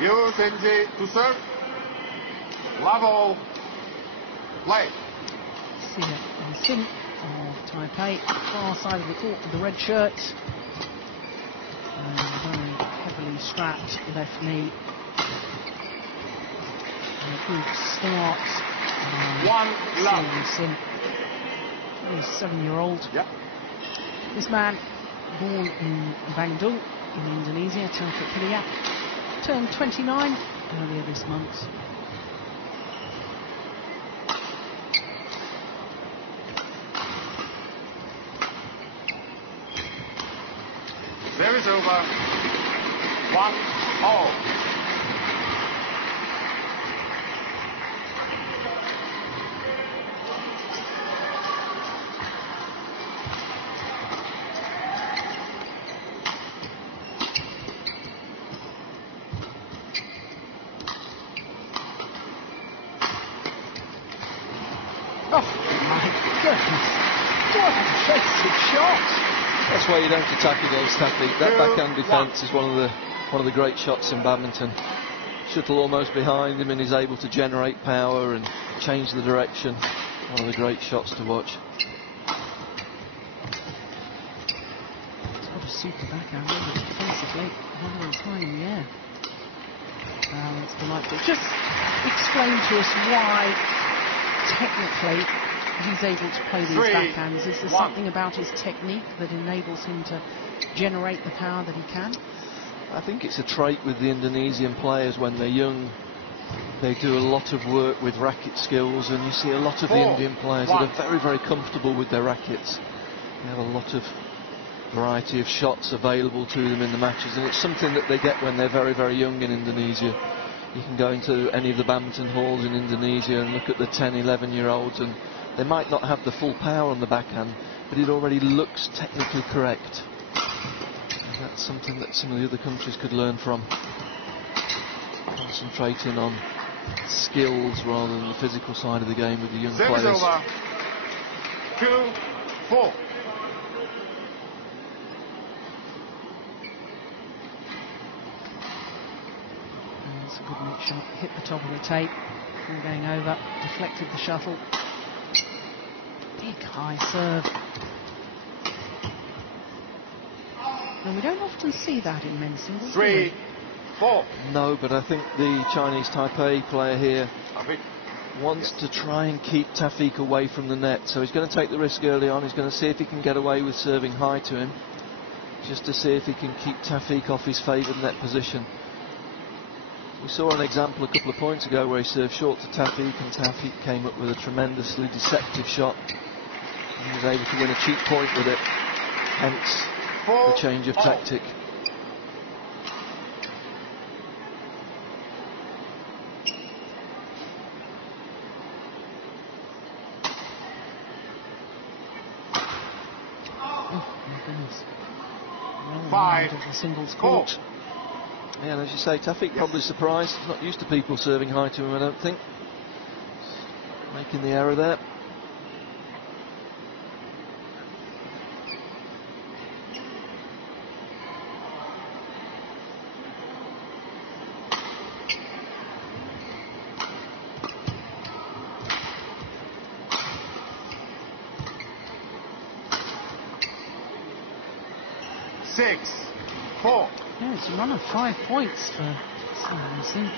Yu Senji to serve. Level. Play. See it in the sim of Taipei, far side of the court with the red shirts. And very heavily strapped left knee. And a good start. One love. Sim. He's a 7-year-old. Yep. This man, born in Bandung in Indonesia, Taufik Hidayat, turned 29 earlier this month. There is over. 1-all. Oh my goodness! What a defensive shot! That's why you don't attack against Taffy. That backhand defence is one of the great shots in badminton. Shuttle almost behind him and he's able to generate power and change the direction. One of the great shots to watch. He's got a super backhand, but defensively, rather high in the air. It's delightful. Just explain to us why, technically, he's able to play these backhands. Is there something about his technique that enables him to generate the power that he can? I think it's a trait with the Indonesian players when they're young. They do a lot of work with racket skills, and you see a lot of the Indian players that are very, very comfortable with their rackets. They have a lot of variety of shots available to them in the matches, and it's something that they get when they're very, very young in Indonesia. You can go into any of the badminton halls in Indonesia and look at the 10, 11-year-olds, and they might not have the full power on the backhand, but it already looks technically correct. And that's something that some of the other countries could learn from. Concentrating on skills rather than the physical side of the game with the young players. Service over. 2-4. That's a good net shot. Hit the top of the tape. Before going over, deflected the shuttle. Big high serve. And we don't often see that in men's singles. 3-4. No, but I think the Chinese Taipei player here wants to try and keep Taufik away from the net. So he's going to take the risk early on. He's going to see if he can get away with serving high to him, just to see if he can keep Taufik off his favoured net position. We saw an example a couple of points ago where he served short to Taufik, and Taufik came up with a tremendously deceptive shot. He was able to win a cheap point with it, hence the change of tactic. Oh my goodness. Well, 5 of the singles court. Yeah, and as you say, Taufik probably surprised. He's not used to people serving high to him, I don't think. Making the error there. Yeah, it's a run of 5 points for Simon.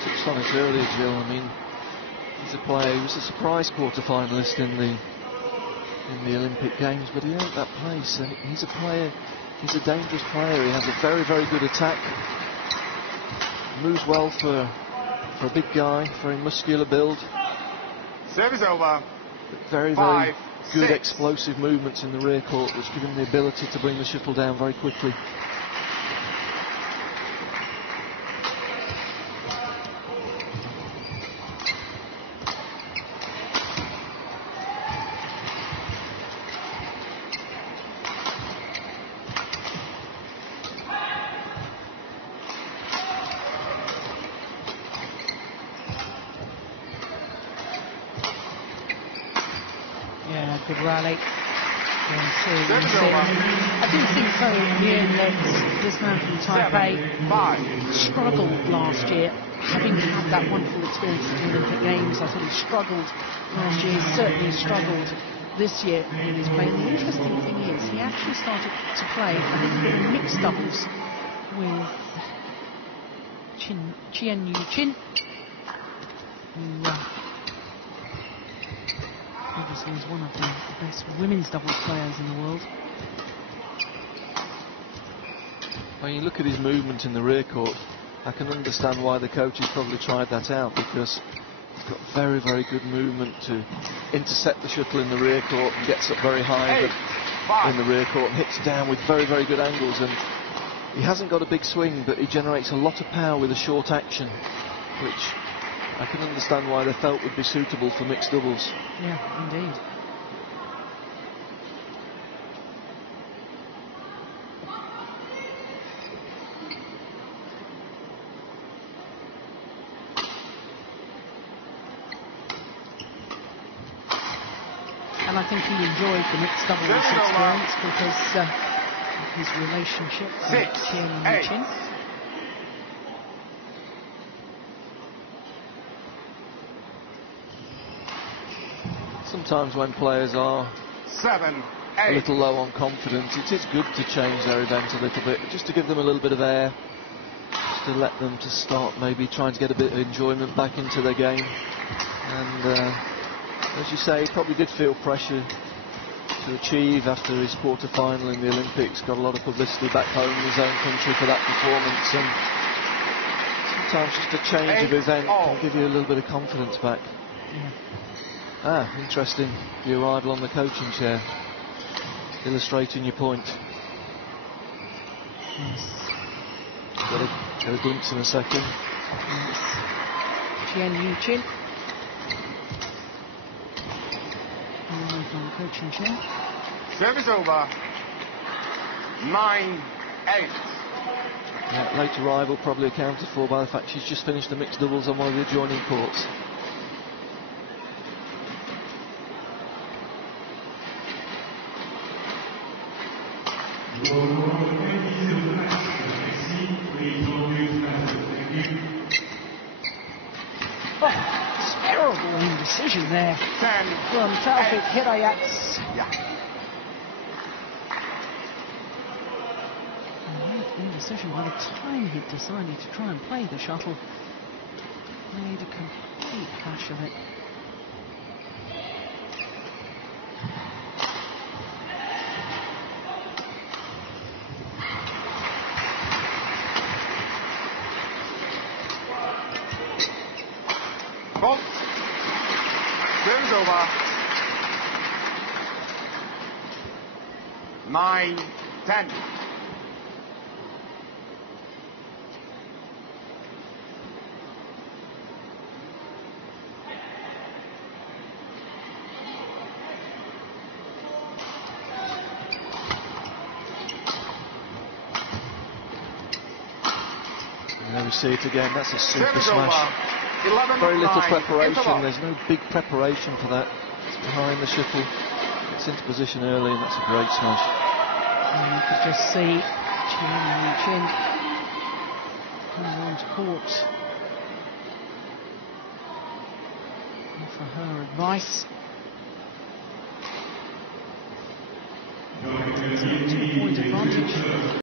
Touched on it earlier, Jill. I mean, he's a player. He was a surprise quarter-finalist in the Olympic Games, but he earned that place. He's a player. He's a dangerous player. He has a very, very good attack. Moves well for a big guy, very muscular build. Service over. But very, very good explosive movements in the rear court, which give him the ability to bring the shuttle down very quickly. good rally. I do think, though, in the end, that this man from Taipei struggled last year, having had that wonderful experience at the Olympic Games. I thought he struggled last year. He certainly struggled this year in his play. And the interesting thing is, he actually started to play a little bit of mixed doubles with Chen Yu-Chin, who obviously is one of the best women's doubles players in the world. When you look at his movement in the rear court, I can understand why the coaches probably tried that out, because he's got very, very good movement to intercept the shuttle in the rear court, and gets up very high in the rear court and hits down with very, very good angles. And he hasn't got a big swing, but he generates a lot of power with a short action, which I can understand why they felt would be suitable for mixed doubles. Yeah, indeed. And I think he enjoyed the mixed doubles experience because of his relationship with Chen Yu-Chin. Sometimes when players are a little low on confidence, it is good to change their event a little bit, just to give them a little bit of air, just to let them to start maybe trying to get a bit of enjoyment back into their game. And as you say, he probably did feel pressure to achieve after his quarter-final in the Olympics. Got a lot of publicity back home in his own country for that performance, and sometimes just a change of event can give you a little bit of confidence back. Yeah. Interesting, the arrival on the coaching chair, illustrating your point. Yes. Get a glimpse in a second. Yes. Chen Yu-Chin. Arrived on the coaching chair. Service over. 9-8. Yeah, late arrival probably accounted for by the fact she's just finished the mixed doubles on one of the adjoining courts. Terrible indecision there from Taufik Hidayat. Indecision by the time he'd decided to try and play the shuttle. Made a complete hash of it. Game's over. 9-10. And there we see it again. That's a super Game's smash. over. 11-9. Very little preparation. Interval. There's no big preparation for that. It's behind the shuttle. Gets into position early, and that's a great smash. And you could just see Chen Yu-Chin coming onto court. And for her advice. 2-point advantage.